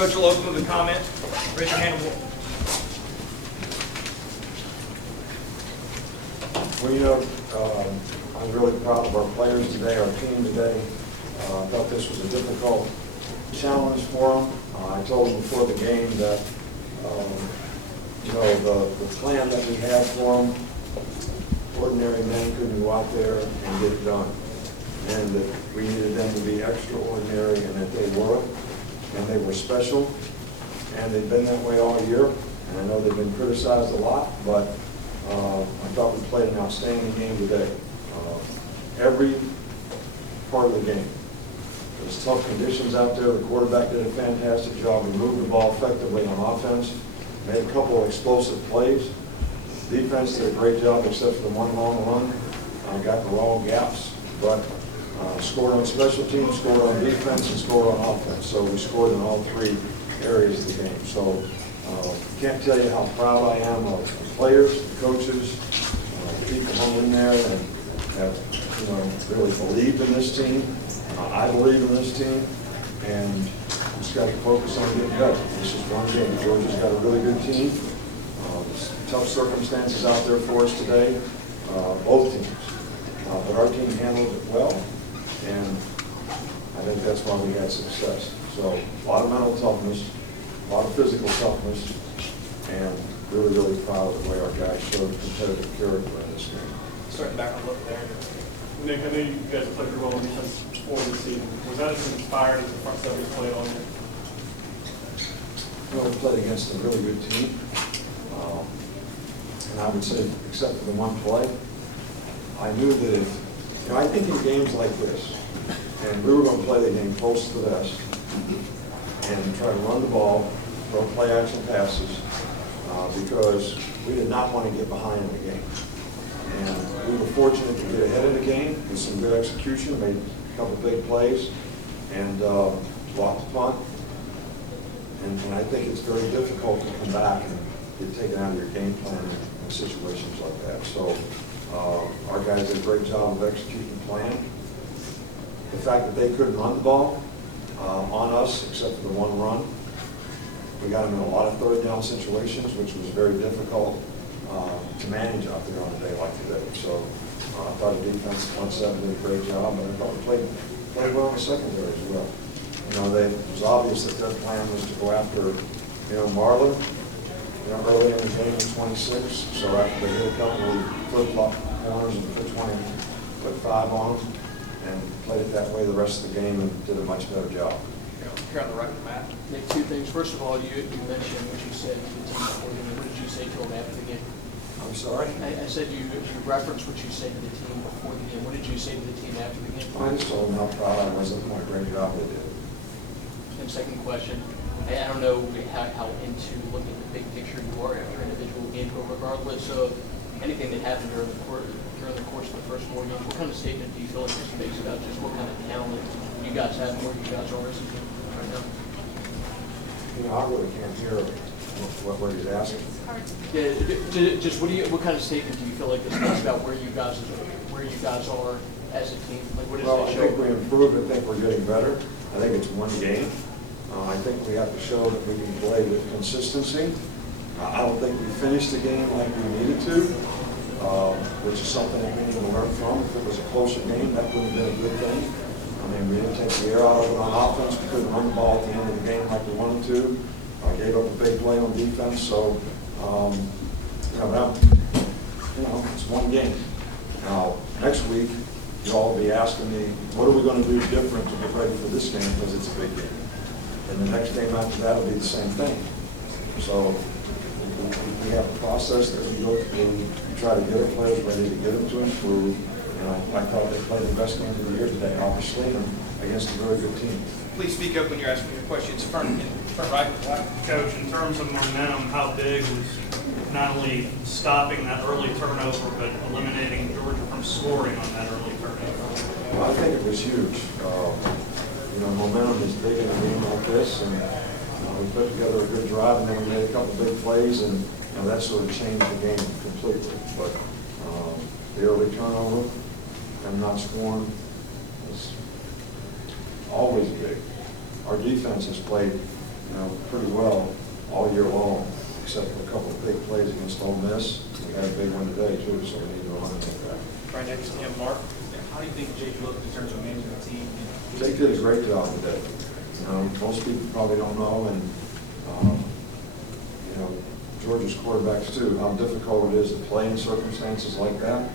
Coach will open with a comment. Raise your hand. Well, you know, I'm really proud of our players today, our team today. I thought this was a difficult challenge for them. I told them before the game that, you know, the plan that we had for them, ordinary men couldn't go out there and get it done. And that we needed them to be extraordinary, and that they were. And they were special. And they've been that way all year. And I know they've been criticized a lot, but I thought we played an outstanding game today. Every part of the game. There was tough conditions out there. The quarterback did a fantastic job. We moved the ball effectively on offense. Made a couple of explosive plays. Defense did a great job except for the one long run. Got the wrong gaps, but scored on special teams, scored on defense, and scored on offense. So we scored in all three areas of the game. So can't tell you how proud I am of the players, the coaches, the people hung in there and have, you know, really believed in this team. I believe in this team, and just got to focus on getting better. This is one game. Georgia's got a really good team. Tough circumstances out there for us today, both teams. But our team handled it well, and I think that's why we had success. So a lot of mental toughness, a lot of physical toughness, and really, really proud of the way our guys showed competitive character in this game. Starting back on look there. Nick, I know you guys have played pretty well on defense before this season. Was that as inspired as the front seven played on you? You know, we played against a really good team. And I would say, except for the one play, I knew that if, you know, I think in games like this, and we were going to play the game close to the vest, and try to run the ball, throw play action passes, because we did not want to get behind in the game. And we were fortunate to get ahead of the game with some good execution, made a couple big plays, and blocked the punt. And I think it's very difficult to come back and get taken out of your game plan in situations like that. So our guys did a great job of executing the plan. The fact that they couldn't run the ball on us, except for the one run, we got them in a lot of third down situations, which was very difficult to manage out there on a day like today. So I thought the defense front seven did a great job, but I thought we played well in the secondary as well. You know, it was obvious that their plan was to go after, you know, Marlon, you know, early in the game in 26. So after they hit a couple of flip-flop corners and put 5 on them, and played it that way the rest of the game and did a much better job. Here on the right of the map. Nick, two things. First of all, you mentioned what you said to the team before the game. What did you say to them after the game? I'm sorry? I said you referenced what you said to the team before the game. What did you say to the team after the game? I just told them how proud I was of what a great job they did. And second question, I don't know how into looking at the big picture you are after individual games, but regardless of anything that happened during the course of the first 4 games, what kind of statement do you feel like this makes about just what kind of talent you guys have and where you guys are as a team right now? You know, I really can't hear what he's asking. Yeah, just what kind of statement do you feel like this makes about where you guys are as a team? Like, what does Well, that I show? think we improved. I think we're getting better. I think it's one game. I think we have to show that we can play with consistency. I don't think we finished the game like we needed to, which is something that we need to learn from. If it was a closer game, that would have been a good thing. I mean, we didn't take the air out of it on offense. We couldn't run the ball at the end of the game like we wanted to. Gave up a big play on defense. So, it's one game. Now, next week, you'll all be asking me, what are we going to do different to get ready for this game, because it's a big game. And the next game after that will be the same thing. So we have a process that we look and we try to get our players ready to get them to improve. And I thought they played the best game of the year today, obviously, and against a very good team. Please speak up when you're asking your questions. Front right. Coach, in terms of momentum, how big was not only stopping that early turnover, but eliminating Georgia from scoring on that early turnover? Well, I think it was huge. Momentum is big in a game like this, and we put together a good drive, and then we made a couple big plays, and that sort of changed the game completely. But the early turnover and not scoring was always big. Our defense has played pretty well all year long, except for a couple of big plays against Ole Miss. We had a big one today too, so we need to eliminate that. Right next to him, Mark. How do you think Jake looked in terms of managing the team? Jake did a great job today. Most people probably don't know, and Georgia's quarterbacks too, how difficult it is to play in circumstances like that.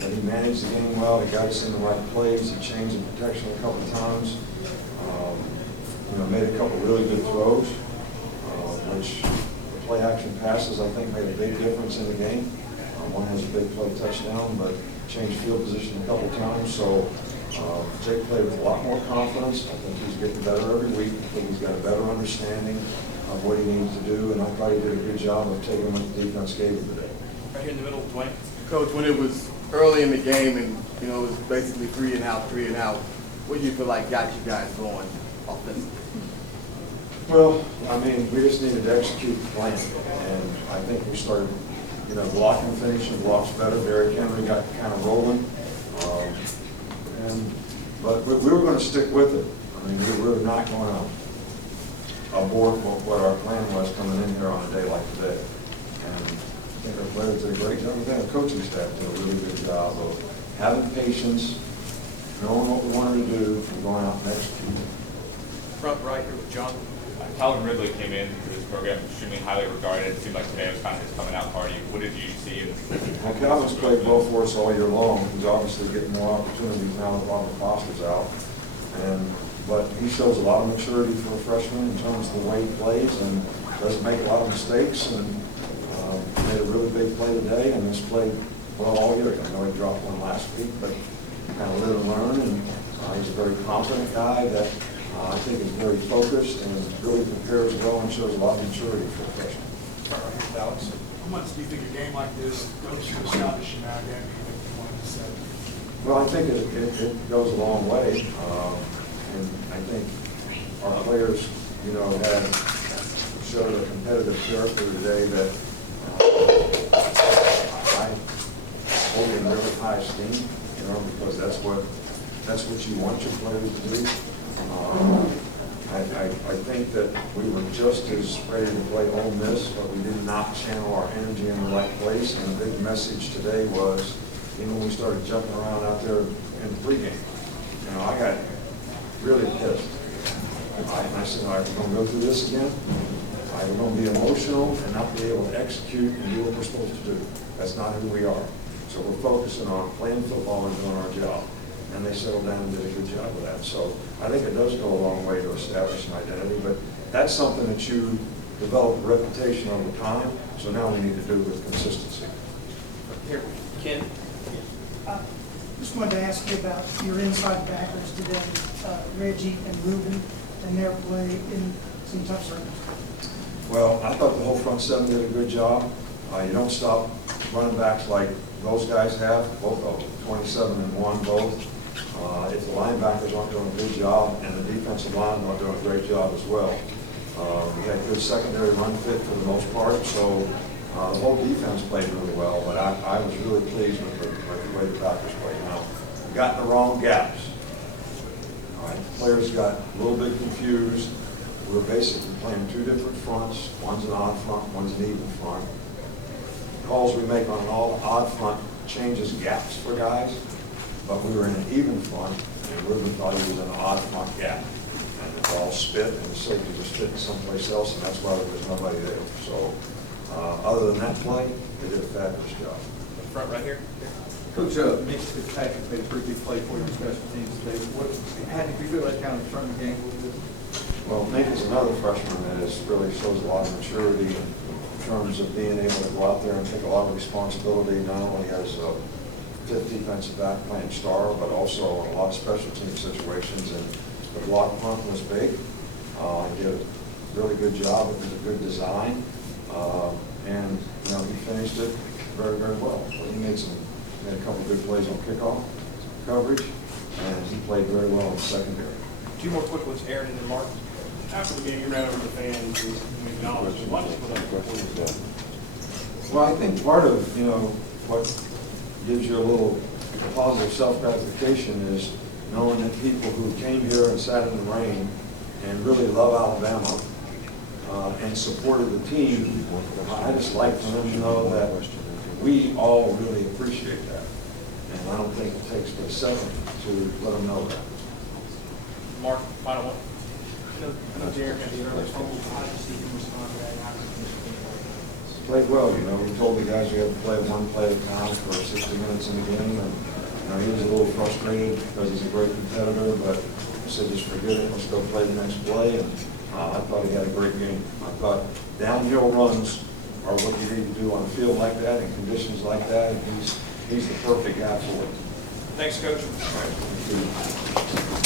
But he managed the game well. He got us in the right plays. He changed the protection a couple of times. Made a couple of really good throws, which the play action passes I think made a big difference in the game. One has a big play touchdown, but changed field position a couple of times. So Jake played with a lot more confidence. I think he's getting better every week. I think he's got a better understanding of what he needs to do, and I thought he did a good job of taking what the defense gave him today. Right here in the middle, Dwayne. Coach, when it was early in the game and, it was basically 3 and out, what do you feel like got you guys going offensively? Well, we just needed to execute the plan, and I think we started, blocking, finishing blocks better. Derrick Henry got kind of rolling, but we were going to stick with it. We were not going to abort what our plan was coming in here on a day like today. And I think our players did a great job. I think our coaching staff did a really good job of having patience, knowing what we wanted to do, and going out and executing. Front right here with John. Calvin Ridley came in to this program extremely highly regarded. It seemed like today was kind of his coming out party. What did you see? Well, Calvin's played well for us all year long. He's obviously getting more opportunities now that Robert Foster's out. But he shows a lot of maturity for a freshman in terms of the way he plays and doesn't make a lot of mistakes. And made a really big play today and has played well all year. I know he dropped one last week, but kind of live and learn. And he's a very confident guy that I think is very focused and really prepares well and shows a lot of maturity for a freshman. Front right here with Alex. How much do you think a game like this goes to establish you now again, even if you wanted to say? Well, I think it goes a long way. And I think our players, had showed a competitive character today that I hold in really high esteem, because that's what you want your players to do. I think that we were just as ready to play Ole Miss, but we did not channel our energy in the right place. And the big message today was, when we started jumping around out there in the pregame, I got really pissed. I said, all right, we're going to go through this again. We're going to be emotional and not be able to execute and do what we're supposed to do. That's not who we are. So we're focusing on playing football and doing our job. And they settled down and did a good job of that. So I think it does go a long way to establish an identity, but that's something that you develop a reputation over time. So now we need to do with consistency. Here, Ken. Just wanted to ask you about your inside backers today, Reggie and Ruben, and their play in some tough circumstances. Well, I thought the whole front seven did a good job. You don't stop running backs like those guys have, both of them, 27 and 1 both. If the linebackers aren't doing a good job and the defensive line not doing a great job as well. We had good secondary run fit for the most part, so the whole defense played really well, but I was really pleased with the way the backers played. Now, we got in the wrong gaps. All right, the players got a little bit confused. We were basically playing two different fronts. One's an odd front, one's an even front. Calls we make on an odd front changes gaps for guys, but we were in an even front, and Ruben thought he was in an odd front gap. And the ball spit, and the safety just fit someplace else, and that's why there was nobody there. So, other than that play, they did a fabulous job. Front right here. Coach, Nick Fitzpatrick made a pretty big play for you in special teams today. How did you feel that kind of turned the game a little bit? Well, Nick is another freshman that really shows a lot of maturity in terms of being able to go out there and take a lot of responsibility, not only as a fifth defensive back playing star, but also in a lot of special team situations. And the block punt was big. He did a really good job. It was a good design. And he finished it very, very well. So he made a couple of good plays on kickoff coverage, and he played very well in the secondary. Two more quick ones, Aaron and then Mark. After the game, you ran over the fans and acknowledged it. Why just put up before you said? Well, I think part of, what gives you a little positive self-gratification is knowing that people who came here and sat in the rain and really love Alabama and supported the team. I just like for them to know that we all really appreciate that. And I don't think it takes but a second to let them know that. Mark, final one. No, Jared had the early fumble. How did you see him respond to that? How did you finish the game? Played well, you know. We told the guys we had to play one play at a time for 60 minutes in the game, and he was a little frustrated because he's a great competitor, but I said, just forget it, let's go play the next play, and I thought he had a great game. I thought downhill runs are what you need to do on a field like that, in conditions like that, and he's the perfect guy for it. Thanks, Coach. Thank you.